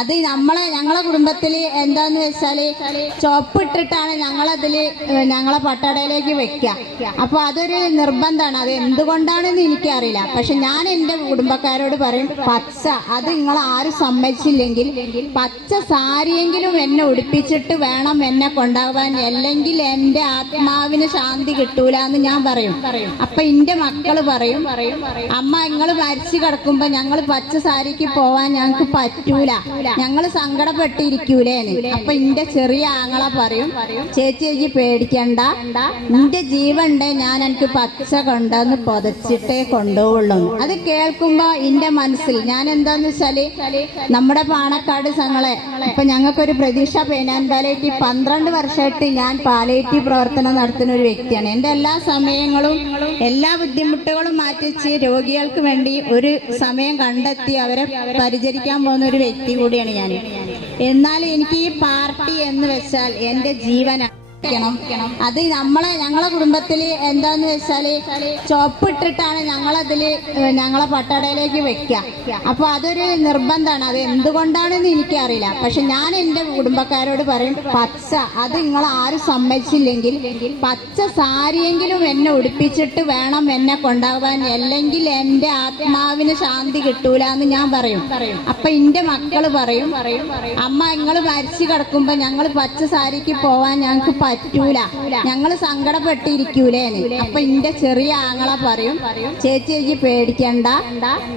അത് നമ്മളെ ഞങ്ങളെ കുടുംബത്തിൽ എന്താന്ന് വെച്ചാൽ ചുവപ്പിട്ടിട്ടാണ് ഞങ്ങളതിൽ ഏഹ് ഞങ്ങളെ പട്ടടയിലേക്ക് വെക്കുക അപ്പൊ അതൊരു നിർബന്ധമാണ് അത് എന്തുകൊണ്ടാണെന്ന് എനിക്കറിയില്ല. പക്ഷെ ഞാൻ എന്റെ കുടുംബക്കാരോട് പറയും പച്ച അത് നിങ്ങൾ ആരും സമ്മതിച്ചില്ലെങ്കിൽ പച്ച സാരിയെങ്കിലും എന്നെ ഉടുപ്പിച്ചിട്ട് വേണം എന്നെ കൊണ്ടാവാൻ. അല്ലെങ്കിൽ എന്റെ ആത്മാവിന് ശാന്തി കിട്ടൂല എന്ന് ഞാൻ പറയും. അപ്പൊ എന്റെ മക്കൾ പറയും അമ്മ നിങ്ങൾ മരിച്ചു കിടക്കുമ്പോ ഞങ്ങൾ പച്ച സാരിക്ക് പോവാൻ ഞങ്ങൾക്ക് പറ്റൂല. ഞങ്ങൾ സങ്കടപ്പെട്ടിരിക്കൂലേ അപ്പൊ എന്റെ ചെറിയ ആങ്ങളെ പറയും ചേച്ചി ചേച്ചി പേടിക്കണ്ട. നിന്റെ ജീവണ്ടേ ഞാൻ എനിക്ക് പച്ച കൊണ്ടെന്ന് പൊതച്ചിട്ടേ കൊണ്ടുപോകുള്ളൂ അത് കേൾക്കുമ്പോ എന്റെ മനസ്സിൽ ഞാൻ എന്താന്ന് വെച്ചാൽ നമ്മുടെ പാണക്കാട് സങ്ങളെ ഇപ്പൊ ഞങ്ങൾക്കൊരു പ്രതീക്ഷ പേനാൻ പാലേറ്റി പന്ത്രണ്ട് വർഷമായിട്ട് ഞാൻ പാലേറ്റി പ്രവർത്തനം നടത്തുന്ന ഒരു വ്യക്തിയാണ്. എന്റെ എല്ലാ സമയങ്ങളും എല്ലാ ബുദ്ധിമുട്ടുകളും മാറ്റിച്ച് രോഗികൾക്ക് വേണ്ടി ഒരു സമയം കണ്ടെത്തി അവരെ പരിചരിക്കാൻ പോകുന്ന ഒരു വ്യക്തി കൂടിയാണ് ഞാൻ എന്നാൽ എനിക്ക് ഈ പാർട്ടി എന്ന് വെച്ചാൽ എന്റെ ജീവനാണ്. അത് നമ്മളെ ഞങ്ങളെ കുടുംബത്തിൽ എന്താന്ന് വെച്ചാൽ ഇട്ടിട്ടാണ് ഞങ്ങളതിൽ ഞങ്ങളെ പട്ടടയിലേക്ക് വെക്കുക അപ്പൊ അതൊരു നിർബന്ധമാണ് അത് എന്തുകൊണ്ടാണെന്ന് എനിക്കറിയില്ല. പക്ഷെ ഞാൻ എന്റെ കുടുംബക്കാരോട് പറയും പച്ച അത് നിങ്ങൾ ആരും സമ്മതിച്ചില്ലെങ്കിൽ പച്ച സാരിയെങ്കിലും എന്നെ ഉടുപ്പിച്ചിട്ട് വേണം എന്നെ കൊണ്ടാവാൻ. അല്ലെങ്കിൽ എന്റെ ആത്മാവിന് ശാന്തി കിട്ടൂല എന്ന് ഞാൻ പറയും. അപ്പൊ എന്റെ മക്കൾ പറയും അമ്മ നിങ്ങൾ മരിച്ചു കിടക്കുമ്പോ ഞങ്ങൾ പച്ച സാരിക്ക് പോവാൻ ഞങ്ങൾക്ക് പറ്റൂല. ഞങ്ങൾ സങ്കടപ്പെട്ടിരിക്കൂലേന്ന് അപ്പൊ എന്റെ ചെറിയ ആങ്ങളെ പറയും ചേച്ചി ചേച്ചി പേടിക്കണ്ട.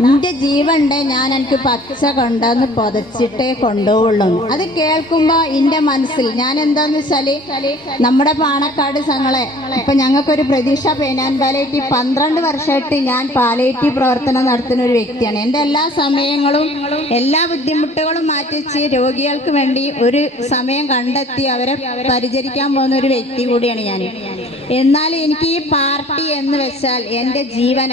നിന്റെ ജീവണ്ടേ ഞാൻ എനിക്ക് പച്ച കൊണ്ടെന്ന് പൊതച്ചിട്ടേ കൊണ്ടുപോകുള്ളൂ അത് കേൾക്കുമ്പോ എന്റെ മനസ്സിൽ ഞാൻ എന്താന്ന് വെച്ചാൽ നമ്മുടെ പാണക്കാട് സങ്ങളെ ഇപ്പൊ ഞങ്ങൾക്കൊരു പ്രതീക്ഷ പേനാൻ പാലേറ്റി പന്ത്രണ്ട് വർഷമായിട്ട് ഞാൻ പാലേറ്റി പ്രവർത്തനം നടത്തുന്ന ഒരു വ്യക്തിയാണ്. എന്റെ എല്ലാ സമയങ്ങളും എല്ലാ ബുദ്ധിമുട്ടുകളും മാറ്റിച്ച് രോഗികൾക്ക് വേണ്ടി ഒരു സമയം കണ്ടെത്തി അവരെ പരിചരിക്കാൻ പോകുന്ന ഒരു വ്യക്തി കൂടിയാണ് ഞാൻ എന്നാൽ എനിക്ക് ഈ പാർട്ടി എന്ന് വെച്ചാൽ എന്റെ ജീവൻ